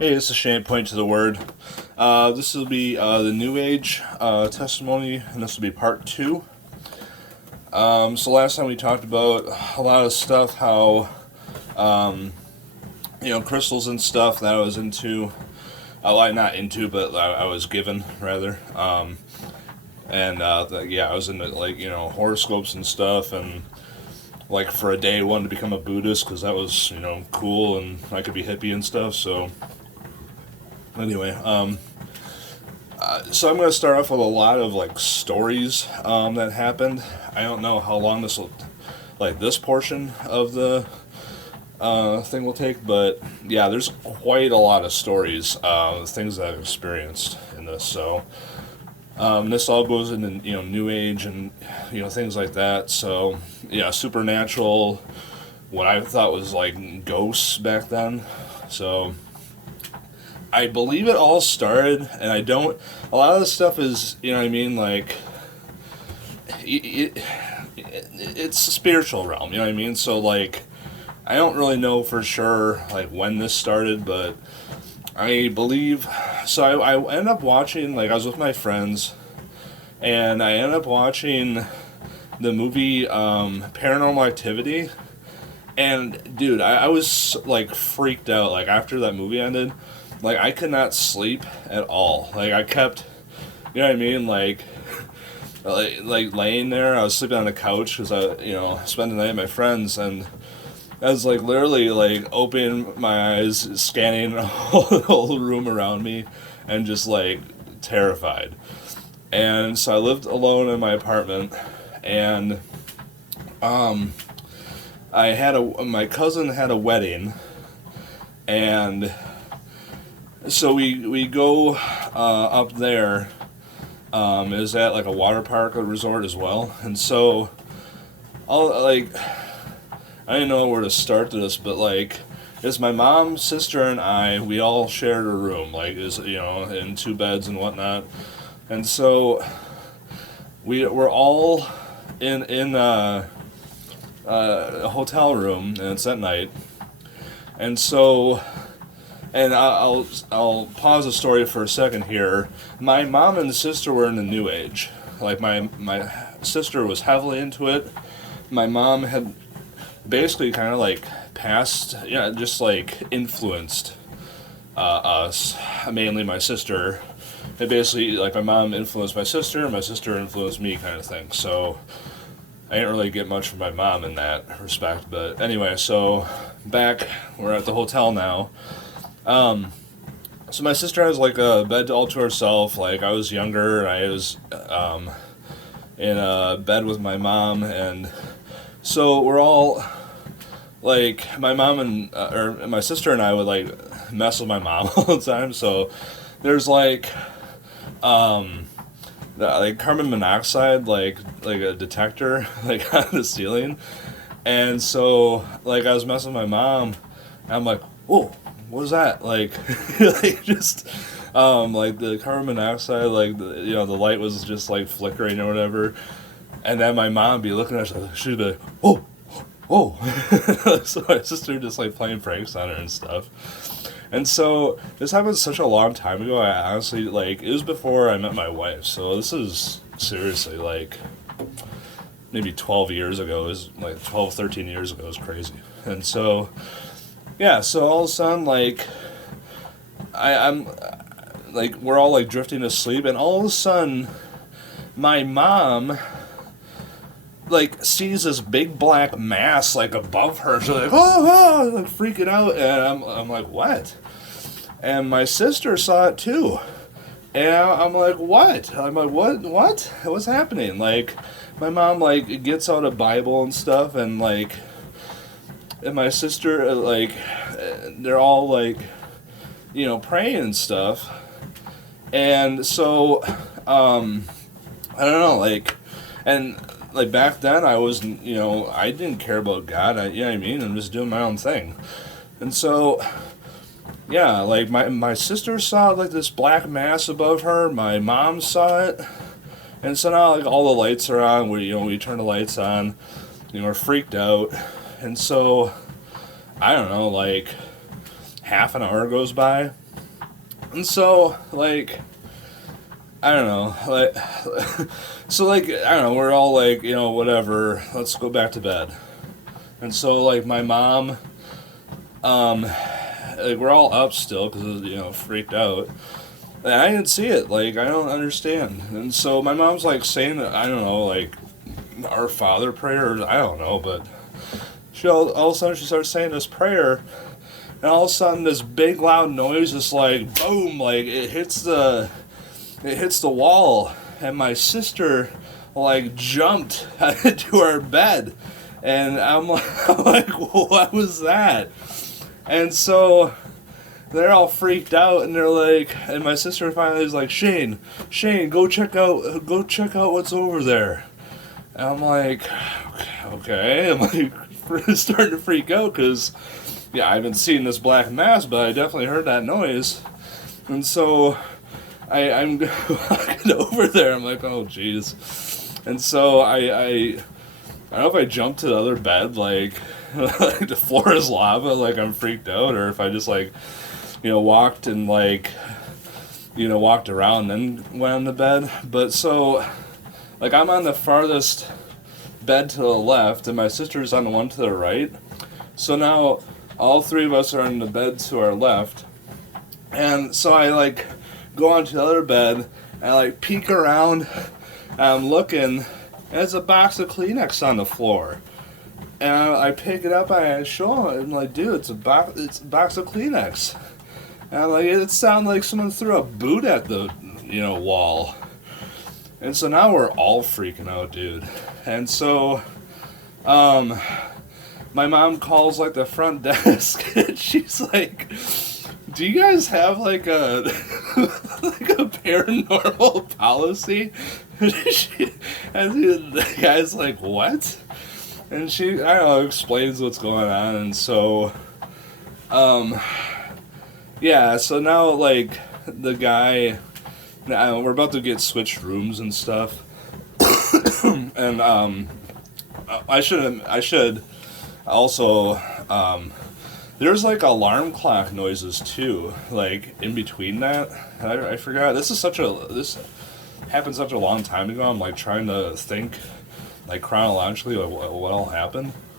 Hey, this is Shane, point to the word. This will be the New Age testimony, and this will be part two. So last time we talked about a lot of stuff, how, crystals and stuff that I was into. Well, not into, but I was given, rather. I was into, horoscopes and stuff, and, for a day I wanted to become a Buddhist, because that was, cool, and I could be hippie and stuff, so... Anyway, so I'm going to start off with a lot of stories that happened. I don't know how long this portion of the thing will take, but yeah, there's quite a lot of stories, things that I've experienced in this. So this all goes into New Age and things like that. So yeah, supernatural, what I thought was ghosts back then. So. I believe it all started, and a lot of the stuff is, it's a spiritual realm, you know what I mean? So, I don't really know for sure, when this started, but I believe, so I ended up watching, I was with my friends, and I ended up watching the movie, Paranormal Activity, and, dude, I was, freaked out, after that movie ended. I could not sleep at all. I kept, you know what I mean? Laying there. I was sleeping on the couch because I spent the night with my friends, and I was literally opening my eyes, scanning the whole room around me, and just terrified. And so I lived alone in my apartment, and my cousin had a wedding, and so we go up there. It was at a water park, a resort as well, and so I didn't know where to start this, but it's my mom, sister, and I. We all shared a room, in two beds and whatnot, and so we're all in a hotel room, and it's at night, and so. And I'll pause the story for a second here. My mom and sister were in the New Age. My sister was heavily into it. My mom had basically kind of passed, just influenced us. Mainly my sister. It basically my mom influenced my sister, and my sister influenced me, kind of thing. So I didn't really get much from my mom in that respect. But anyway, so back we're at the hotel now. So my sister has a bed all to herself. I was younger, I was in a bed with my mom, and so we're all my mom and or my sister and I would mess with my mom all the time. So there's carbon monoxide a detector on the ceiling, and so I was messing with my mom, and I'm like, whoa. What was that? The carbon monoxide, the light was just flickering or whatever. And then my mom would be looking at us, she'd be like, oh, oh. So my sister just playing pranks on her and stuff. And so this happened such a long time ago. I honestly, it was before I met my wife. So this is seriously maybe 12 years ago. It was 12, 13 years ago. It was crazy. And so. Yeah, so all of a sudden, I'm we're all drifting to sleep, and all of a sudden, my mom sees this big black mass above her. She's oh, freaking out, and I'm like, what? And my sister saw it too, and I'm like, what? I'm like, what? What's happening? My mom gets out a Bible and stuff, and and my sister, they're all, praying and stuff. And so, I don't know, and, back then I was, I didn't care about God, you know what I mean? I'm just doing my own thing. And so, yeah, my sister saw, this black mass above her, my mom saw it, and so now, all the lights are on, we turn the lights on, we're freaked out. And so, I don't know, half an hour goes by, And so, like, I don't know, like, so, like, I don't know, we're all like, whatever, let's go back to bed. And so, like, my mom, like, we're all up still because, freaked out. And I didn't see it, like, I don't understand. And so my mom's, like, saying, I don't know, like, Our Father prayer, or I don't know, but all of a sudden she starts saying this prayer, and all of a sudden this big loud noise is like, boom, like, it hits the wall, and my sister like jumped into our bed, and I'm like, what was that? And so they're all freaked out, and they're like, and my sister finally is like, Shane, go check out what's over there. And I'm like, okay, I'm like starting to freak out because I haven't seen this black mass, but I definitely heard that noise, and so I'm walking over there. I'm like, oh, jeez. And so I don't know if I jumped to the other bed, like, like the floor is lava, like I'm freaked out, or if I just, like, walked and, like, walked around and then went on the bed. But so, like, I'm on the farthest bed to the left, and my sister's on the one to the right. So now all three of us are in the bed to our left. And so I, like, go onto the other bed, and I, like, peek around, and I'm looking, and there's a box of Kleenex on the floor. And I pick it up, and I show him, and I'm like, dude, it's a box of Kleenex. And I'm like, it sounded like someone threw a boot at the, wall. And so now we're all freaking out, dude. And so, my mom calls, like, the front desk, and she's like, do you guys have, like, a like a paranormal policy? And the guy's like, what? And she, I don't know, explains what's going on, and so, so now, like, the guy, we're about to get switched rooms and stuff, and, I should also, there's, like, alarm clock noises, too, like, in between that. I forgot. This happened such a long time ago. I'm, like, trying to think, like, chronologically, what all happened.